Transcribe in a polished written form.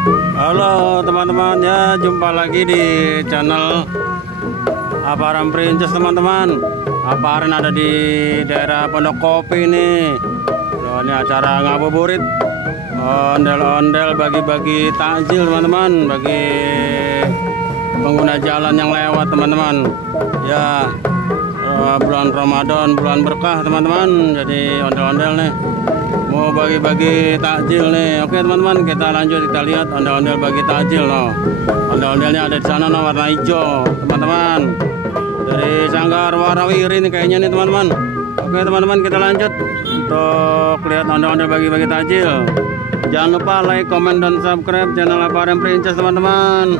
Halo teman-teman, ya jumpa lagi di channel Aparan Princess teman-teman. Aparan ada di daerah Pondok Kopi nih. Loh, ini acara ngabuburit, ondel-ondel bagi-bagi takjil teman-teman, bagi pengguna jalan yang lewat teman-teman. Ya bulan Ramadan, bulan berkah teman-teman. Jadi ondel-ondel nih mau bagi-bagi takjil nih. Oke teman-teman, kita lanjut, kita lihat ondel-ondel bagi takjil loh. Ondel-ondelnya ada di sana no, warna hijau teman-teman, dari Sanggar Warawiri nih kayaknya nih teman-teman. Oke teman-teman, kita lanjut untuk lihat ondel-ondel bagi-bagi takjil. Jangan lupa like, comment, dan subscribe channel Aparan Princess teman-teman.